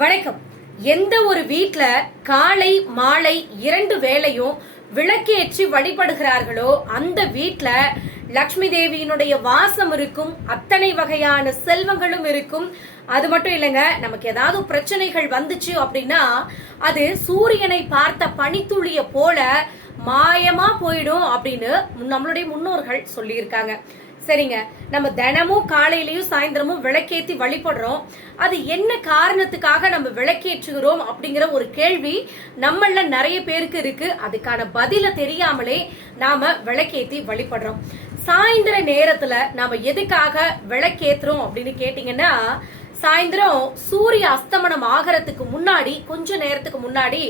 வணக்கம். எந்த ஒரு வீட்ல காலை மாலை இரண்டு வேளையும் விளக்கேற்றி வழிபடுகிறார்களோ அந்த வீட்ல லக்ஷ்மி தேவியினுடைய வாசம் இருக்கும் அத்தனை வகையான செல்வங்களும் இருக்கும். அது மட்டும் இல்லைங்க நமக்கு ஏதாவது பிரச்சனைகள் வந்துச்சு அப்படின்னா அது சூரியனை பார்த்த பனித்துளிய போல மாயமா போயிடும் அப்படின்னு நம்மளுடைய முன்னோர்கள் சொல்லியிருக்காங்க. சரிங்க. நம்ம தினமும் காலையிலயும் சாயந்தரமும் விளக்கேத்தி வழிபடுறோம். அது என்ன காரணத்துக்காக நம்ம விளக்கேற்றுகிறோம் அப்படிங்கிற ஒரு கேள்வி நம்மள நிறைய பேருக்கு இருக்கு. அதுக்கான பதில தெரியாமலே நாம விளக்கேத்தி வழிபடுறோம். சாயந்தர நேரத்துல நாம எதுக்காக விளக்கேத்துறோம் அப்படின்னு கேட்டீங்கன்னா சாயந்தரம் சூரிய அஸ்தமனம் ஆகிறதுக்கு முன்னாடி கொஞ்ச நேரத்துக்கு முன்னாடி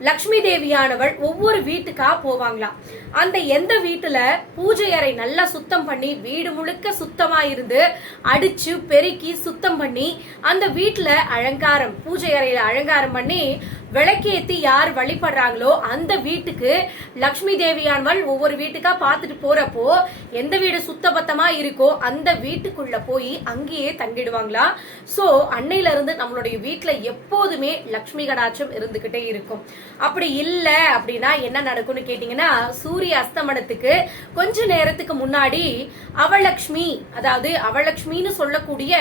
லக்ஷ்மி தேவியானவள் ஒவ்வொரு வீட்டுக்கா போவாங்களாம். அந்த எந்த வீட்டுல பூஜை அறை நல்லா சுத்தம் பண்ணி வீடு முழுக்க சுத்தமா இருந்து அடிச்சு பெருக்கி சுத்தம் பண்ணி அந்த வீட்டுல அலங்காரம் பூஜை அறையில அலங்காரம் பண்ணி விளக்கேத்தி யார் வழிபடுறாங்களோ அந்த வீட்டுக்கு லக்ஷ்மி தேவியானவள் ஒவ்வொரு வீட்டுக்கா பார்த்துட்டு போறப்போ எந்த வீடு சுத்தபத்தமா இருக்கோ அந்த வீட்டுக்குள்ள போய் அங்கேயே தங்கிடுவாங்களா? சோ அன்னையில இருந்து நம்மளுடைய வீட்டுல எப்போதுமே லக்ஷ்மி கடாட்சம் இருந்துகிட்டே இருக்கும். அப்படி இல்ல அப்படின்னா என்ன நடக்கும்னு கேட்டீங்கன்னா சூரிய அஸ்தமனத்துக்கு கொஞ்ச நேரத்துக்கு முன்னாடி அவலக்ஷ்மி அதாவது அவலக்ஷ்மின்னு சொல்லக்கூடிய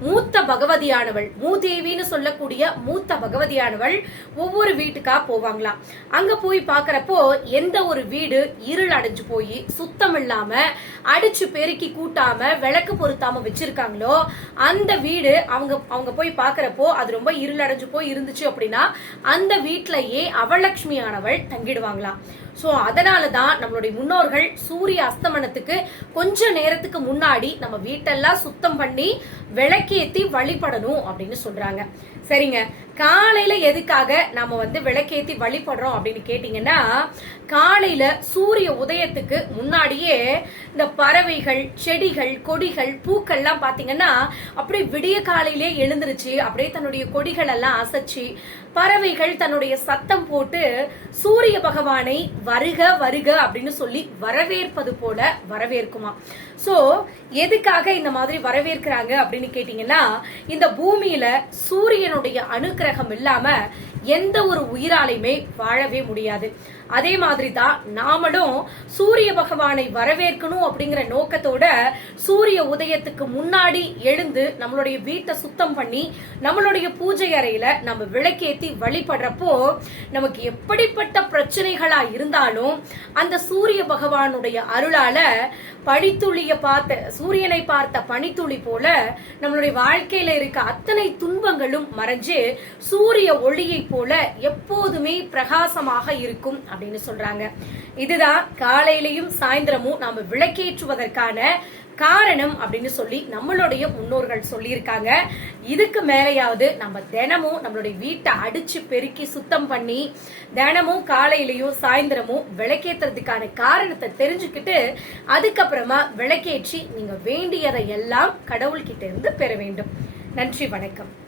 மூத்த பகவதியானவள் மூதேவின்னு சொல்லக்கூடிய மூத்த பகவதியானவள் ஒவ்வொரு வீட்டுக்கா போவாங்களாம் அங்க போய் பாக்குறப்போ எந்த ஒரு வீடு இருள் அடைஞ்சு போய் சுத்தம் இல்லாம அடிச்சு பெருக்கி கூட்டாம விளக்கு பொருத்தாம வச்சிருக்காங்களோ அந்த வீடு அவங்க அவங்க போய் பாக்குறப்போ அது ரொம்ப இருள் அடைஞ்சு போய் இருந்துச்சு அப்படின்னா அந்த வீட்டிலேயே அவலட்சுமியானவள் தங்கிடுவாங்களாம் ஸோ அதனால தான் நம்மளுடைய முன்னோர்கள் சூரிய அஸ்தமனத்துக்கு கொஞ்ச நேரத்துக்கு முன்னாடி நம்ம வீட்டெல்லாம் சுத்தம் பண்ணி விளக்கேத்தி வழிபடணும் அப்படின்னு சொல்றாங்க. சரிங்க. காலையில எதுக்காக நம்ம வந்து விளக்கேத்தி வழிபடுறோம் அப்படின்னு கேட்டீங்கன்னா காலையில சூரிய உதயத்துக்கு முன்னாடியே இந்த பறவைகள் செடிகள் கொடிகள் பூக்கள்லாம் பாத்தீங்கன்னா அப்படியே விடிய காலையிலே எழுந்துருச்சு அப்படியே தன்னுடைய கொடிகள் எல்லாம் அசைச்சு பறவைகள் தன்னுடைய சத்தம் போட்டு சூரிய பகவானை வருக வருக அப்படின்னு சொல்லி வரவேற்பது போல வரவேற்குமா? சோ எதுக்காக இந்த மாதிரி வரவேற்கிறாங்க அப்படின்னு கேட்டீங்கன்னா இந்த பூமியில சூரியனுடைய அனுக்கிரகம் இல்லாம எந்த ஒரு உயிராலையுமே வாழவே முடியாது. அதே மாதிரி தான் நாமளும் சூரிய பகவானை வரவேற்கணும் அப்படிங்கிற நோக்கத்தோட சூரிய உதயத்துக்கு முன்னாடி எழுந்து நம்மளுடைய வீட்டை சுத்தம் பண்ணி நம்மளுடைய பூஜை அறையில நம்ம விளக்கேத்தி வழிபடுறப்போ நமக்கு எப்படிப்பட்ட பிரச்சனைகளா இருந்தாலும் அந்த சூரிய பகவானுடைய அருளால பனித்துளிய பார்த்த சூரியனை பார்த்த பனித்துளி போல நம்மளுடைய வாழ்க்கையில இருக்க அத்தனை துன்பங்களும் மறைஞ்சு சூரிய ஒளியை போல எப்போதுமே பிரகாசமாக இருக்கும் அப்படின்னு சொல்றாங்க. இதுதான் காலையிலையும் சாயந்தரமும் நாம விளக்கேற்றுவதற்கான காரணம் அப்படின்னு சொல்லி நம்மளுடைய முன்னோர்கள் சொல்லியிருக்காங்க. இதுக்கு மேலேயாவது நம்ம தினமும் நம்மளுடைய வீட்டை அடிச்சு பெருக்கி சுத்தம் பண்ணி தினமும் காலையிலையும் சாயந்தரமும் விளக்கேத்துறதுக்கான காரணத்தை தெரிஞ்சுக்கிட்டு அதுக்கப்புறமா விளக்கேற்றி நீங்க வேண்டியதை எல்லாம் கடவுள்கிட்ட இருந்து பெற வேண்டும். நன்றி வணக்கம்.